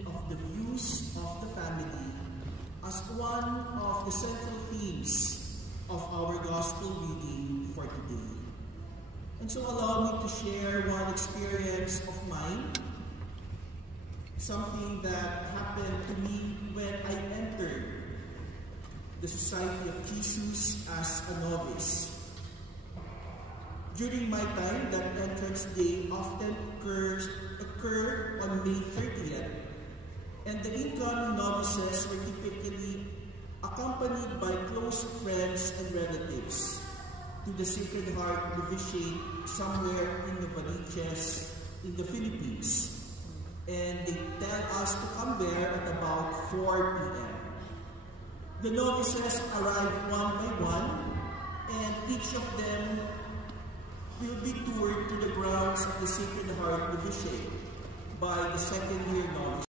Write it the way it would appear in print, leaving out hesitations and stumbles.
of the views of the family as one of the central themes of our gospel reading for today. And so allow me to share one experience of mine, something that happened to me when I entered the Society of Jesus as a novice. During my time, that entrance day often occur on May 30th, and the incoming novices were typically accompanied by close friends and relatives to the Sacred Heart Novitiate somewhere in the Novaliches in the Philippines. And they tell us to come there at about 4 p.m. The novices arrive one by one, and each of them will be toured to the grounds of the Sacred Heart Novitiate by the second-year novice.